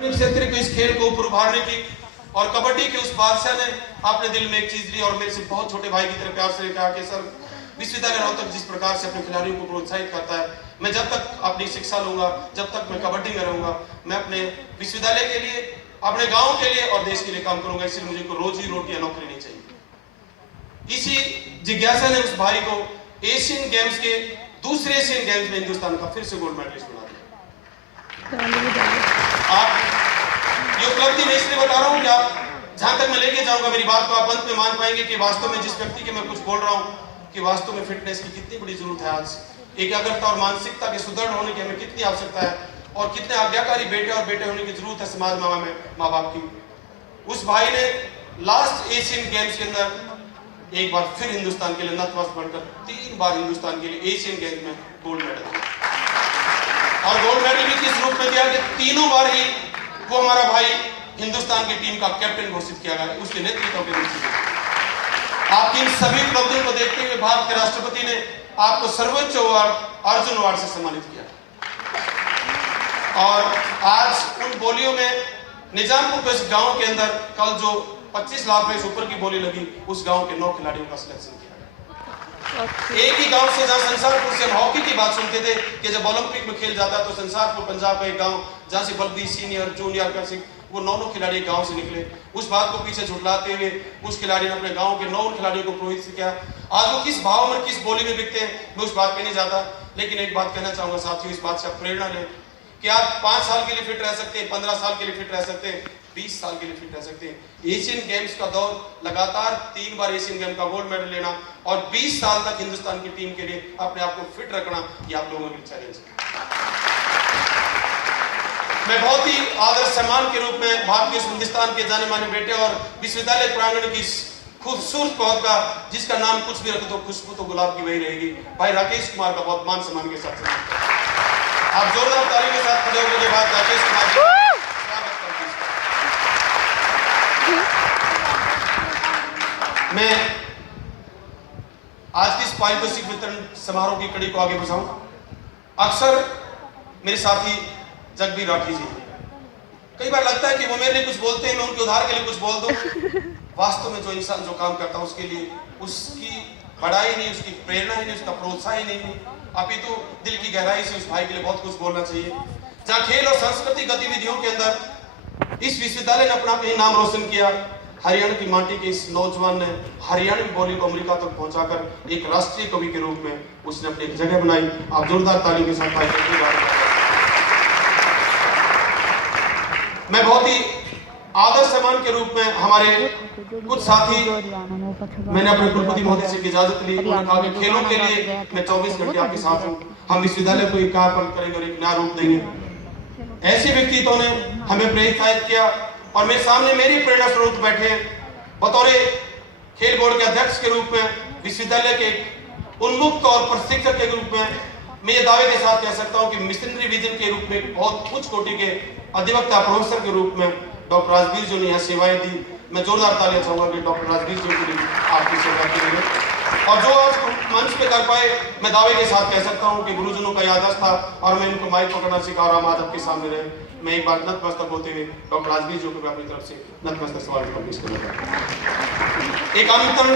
क्षेत्र को इस खेल को ऊपर उभारने की और कबड्डी के उस बादशाह ने अपने दिल में एक चीज ली और मेरे से बहुत छोटे भाई की तरह प्यार से कहा कि सर विश्वविद्यालय रोहतक जिस प्रकार से अपने खिलाड़ियों को प्रोत्साहित करता है, मैं जब तक अपनी शिक्षा लूंगा, जब तक मैं कबड्डी में रहूंगा, मैं अपने विश्वविद्यालय के लिए, अपने गांव के लिए और देश के लिए काम करूंगा। इसलिए मुझे को रोजी रोटी या नौकरी नहीं चाहिए। इसी जिज्ञासा ने उस भाई को एशियन गेम्स के दूसरे एशियन गेम्स में हिंदुस्तान का फिर से गोल्ड मेडलिस्ट बना दिया। आप ये उपलब्धि मैं इसलिए बता रहा हूं कि आप जहां तक मैं लेके जाऊंगा मेरी बात को आप अंत में मान पाएंगे कि वास्तव में जिस व्यक्ति के मैं कुछ बोल रहा हूं कि वास्तव में फिटनेस की कितनी बड़ी जरूरत है। आज एकाग्रता और मानसिकता के सुदृढ़ होने की हमें कितनी आवश्यकता है और कितने आज्ञाकारी बेटे और बेटे होने की जरूरत है समाज में माँ बाप की। उस भाई ने लास्ट एशियन गेम्स के अंदर एक बार फिर हिंदुस्तान के लिए नतमस्तक बनकर 3 बार हिंदुस्तान के लिए एशियन गेम्स में गोल्ड मेडल दिया और गोल्ड मेडल भी किस रूप में दिया कि तीनों बार ही वो हमारा भाई हिंदुस्तान की टीम का कैप्टन घोषित किया गया, उसके नेतृत्व के नीचे। आपकी इन सभी उपलब्धियों को देखते हुए भारत के राष्ट्रपति ने आपको सर्वोच्च अवार्ड अर्जुन अवार्ड से सम्मानित किया और आज उन बोलियों में निजामपुर के इस गांव के अंदर कल जो 25 लाख में ऊपर की बोली लगी, उस गांव के 9 खिलाड़ियों का सिलेक्शन किया गया। एक ही गांव से जहां संसारपुर से हॉकी की बात सुनते थे कि जब ओलंपिक में खेल जाता तो संसारपुर पंजाब का एक गांव जहां से बल्दी सीनियर जूनियर का वो 9 खिलाड़ी गांव से निकले। उस बात को पीछे झुटलाते हुए उस खिलाड़ी ने अपने गांव के 9 खिलाड़ियों को प्रोत्साहित किया। आज वो किस भाव में किस बोली में बिकते हैं मैं उस बात पे नहीं जाता, लेकिन एक बात कहना चाहूंगा साथियों, इस बात से आप प्रेरणा लें कि आप 5 साल के लिए फिट रह सकते हैं, 15 साल के लिए फिट रह सकते हैं, 20 साल के लिए फिट रह सकते हैं। एशियन गेम्स का दौर, लगातार 3 बार एशियन गेम का गोल्ड मेडल लेना और 20 साल तक हिंदुस्तान की टीम के लिए अपने आप को फिट रखना, ये आप लोगों के चैलेंज है। मैं बहुत ही आदर सम्मान के रूप में भारतीय हिंदुस्तान के जाने माने बेटे और विश्वविद्यालय प्रांगण की खूबसूरत पौध का जिसका नाम कुछ भी रख दो खुशबू तो गुलाब की वही रहेगी, भाई राकेश कुमार का बहुत मान सम्मान के साथ आप जोरदार ताली के साथ खड़े होने के बाद राकेश कुमार जी मैं आज की इस पारितोषिक वितरण समारोह की कड़ी को आगे बढ़ाऊं। अक्सर मेरे साथी जगबीर राठी जी कई बार लगता है कि वो मेरे लिए कुछ बोलते हैं, मैं उनके उधार के लिए कुछ बोल दूं। वास्तव में जो इंसान जो काम करता है उसके लिए उसकी बड़ाई नहीं, उसकी प्रेरणा ही नहीं, उसका प्रोत्साहन ही नहीं, अपितु दिल की गहराई से उस भाई के लिए बहुत कुछ बोलना चाहिए। जहाँ खेल और सांस्कृतिक गतिविधियों के अंदर इस विश्वविद्यालय ने अपना भी नाम रोशन किया, हरियाणा की माटी के इस नौजवान ने हरियाणवी बोली को अमेरिका तक पहुंचाकर एक राष्ट्रीय कवि के रूप में उसने अपनी एक जगह बनाई। आप जोरदार ताली के साथ मैं बहुत ही आदर सम्मान के रूप में हमारे कुछ साथी, मैंने अपने कुलपति महोदय से इजाजत ली, उन्होंने कहा कि खेलों के लिए मैं 24 घंटे आपके साथ हूँ, हम विश्वविद्यालय को एक कार्य करेंगे और एक नया रूप देंगे। ऐसे व्यक्तित्वों ने हमें प्रेरित किया और मेरे सामने मेरी प्रेरणा स्रोत बैठे बतौर खेल बोर्ड के अध्यक्ष के रूप में, विश्वविद्यालय के उन्मुक्त और प्रशिक्षक के रूप में मैं ये दावे के साथ कह सकता हूं कि मिशनरी विजन के रूप में बहुत उच्च कोटि के अधिवक्ता प्रोफेसर के रूप में डॉक्टर राजवीर जो ने यहाँ सेवाएं दी। मैं जोरदार तालियां चाहूंगा कि डॉक्टर राजवीर जो के लिए आपकी सेवा के लिए और जो आज मंच पे कर पाए, मैं दावे के साथ कह सकता हूं कि गुरुजनों का याददाश्त था और मैं इनको माइक पकड़ना सिखा रहा हूं आज आपके सामने रहे। मैं एक बार नतमस्तक होते हुए डॉक्टर राजवीर जो को अपनी तरफ से नतमस्तक सवाल पेश करूंगा। एक आमंत्रण